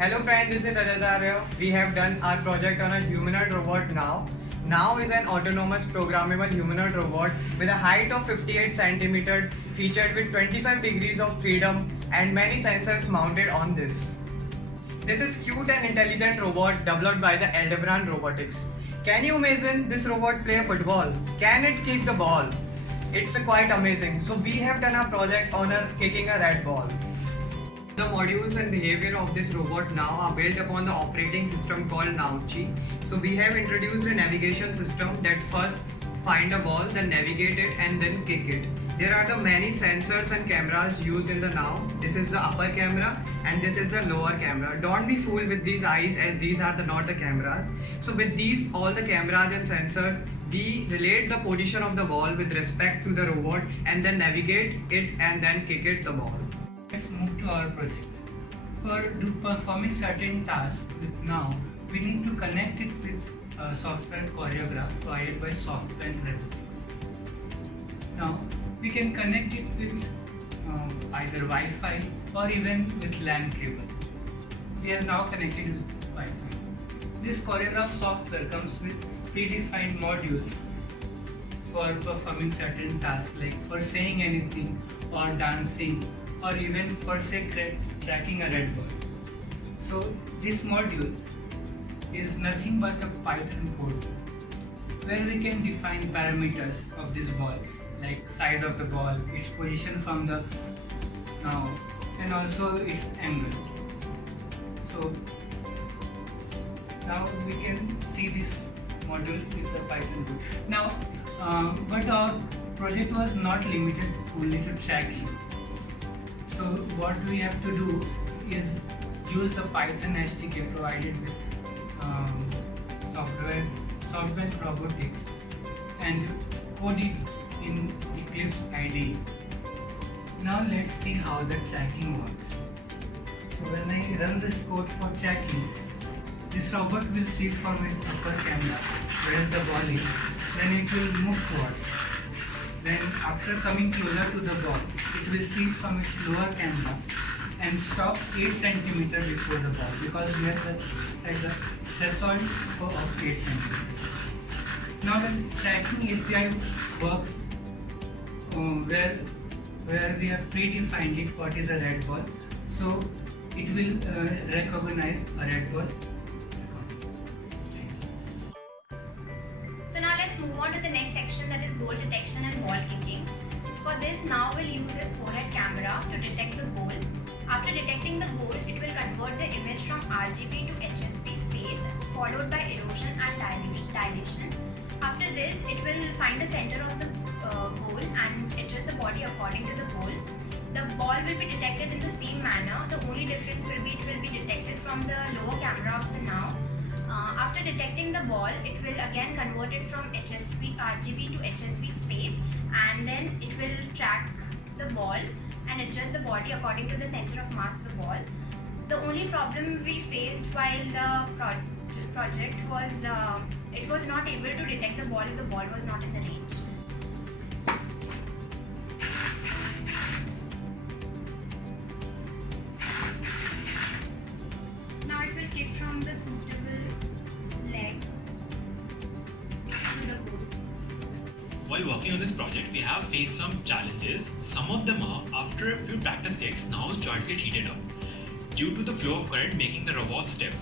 Hello friends, this is Rajat Arya. We have done our project on a humanoid robot NAO. NAO is an autonomous programmable humanoid robot with a height of 58 cm featured with 25 degrees of freedom and many sensors mounted on this. This is cute and intelligent robot developed by the Aldebaran Robotics. Can you imagine this robot play football? Can it kick the ball? It's quite amazing. So we have done a project on kicking a red ball. The modules and behavior of this robot now are built upon the operating system called NAOchi. So we have introduced a navigation system that first find a ball, then navigate it and then kick it. There are the many sensors and cameras used in the NAO. This is the upper camera and this is the lower camera. Don't be fooled with these eyes as these are not the cameras. So with these all the cameras and sensors, we relate the position of the ball with respect to the robot and then navigate it and then kick it the ball. Let's move to our project. For performing certain tasks with NAO, we need to connect it with a software choreograph provided by Software Robotics. Now, we can connect it with either Wi-Fi or even with LAN cable. We are now connected with Wi-Fi. This choreograph software comes with predefined modules for performing certain tasks, like for saying anything or dancing, or even for say tracking a red ball. So this module is nothing but a Python code where we can define parameters of this ball, like size of the ball, its position from the NAO, and also its angle. So now we can see this module is a Python code. Now, but our project was not limited only to tracking. So what we have to do is use the Python SDK provided with software robotics and code it in Eclipse IDE. Now let's see how the tracking works. So when I run this code for tracking, this robot will see from its upper camera where the ball is, then it will move towards. Then after coming closer to the ball, it will see from its lower camera and stop 8 cm before the ball because we have set the threshold of 8 cm. Now the tracking API works where we have predefined it what is a red ball. So it will recognize a red ball. So now let's move on to the next section, that is goal detection and ball kicking. For this, now we'll use a forehead camera to detect the goal. After detecting the goal, it will convert the image from RGB to HSV space, followed by erosion and dilation. After this, it will find the center of the goal and adjust the body according to the goal. The ball will be detected in the same manner. The only difference will be it will be detected from the lower camera of the NAO. After detecting the ball, it will again convert it from RGB to HSV space, and then it will track the ball and adjust the body according to the center of mass of the ball. The only problem we faced while the project was it was not able to detect the ball if the ball was not in the range. Now it will kick from the suitable leg to the goal. While working on this project, we have faced some challenges. Some of them are, after a few practice kicks, NAO's joints get heated up due to the flow of current making the robot stiff.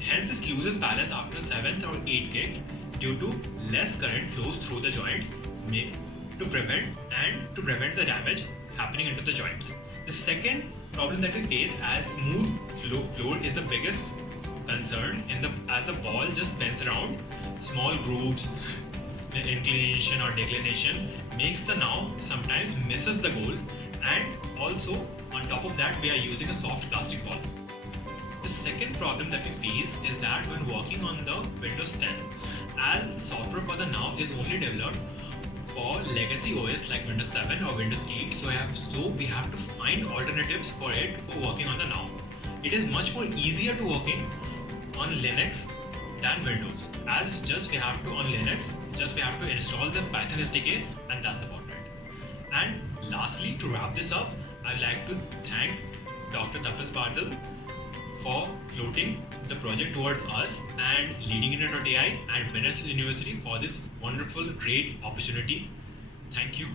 Hence, this loses balance after 7th or 8th kick due to less current flows through the joints to prevent the damage happening into the joints. The second problem that we face as smooth flow is the biggest concern as the ball just spins around. Small grooves, inclination or declination makes the NAO sometimes misses the goal, and also on top of that we are using a soft plastic ball. The second problem that we face is that when working on the Windows 10, as the software for the NAO is only developed for legacy OS like Windows 7 or Windows 8, so we have to find alternatives for it for working on the NAO. It is much more easier to working on Linux than Windows, as we have to install the Python SDK and that's about it. And lastly, to wrap this up, I'd like to thank Dr. Tapas Badal for floating the project towards us, and leadingindia.ai and Bennett University for this wonderful, great opportunity. Thank you.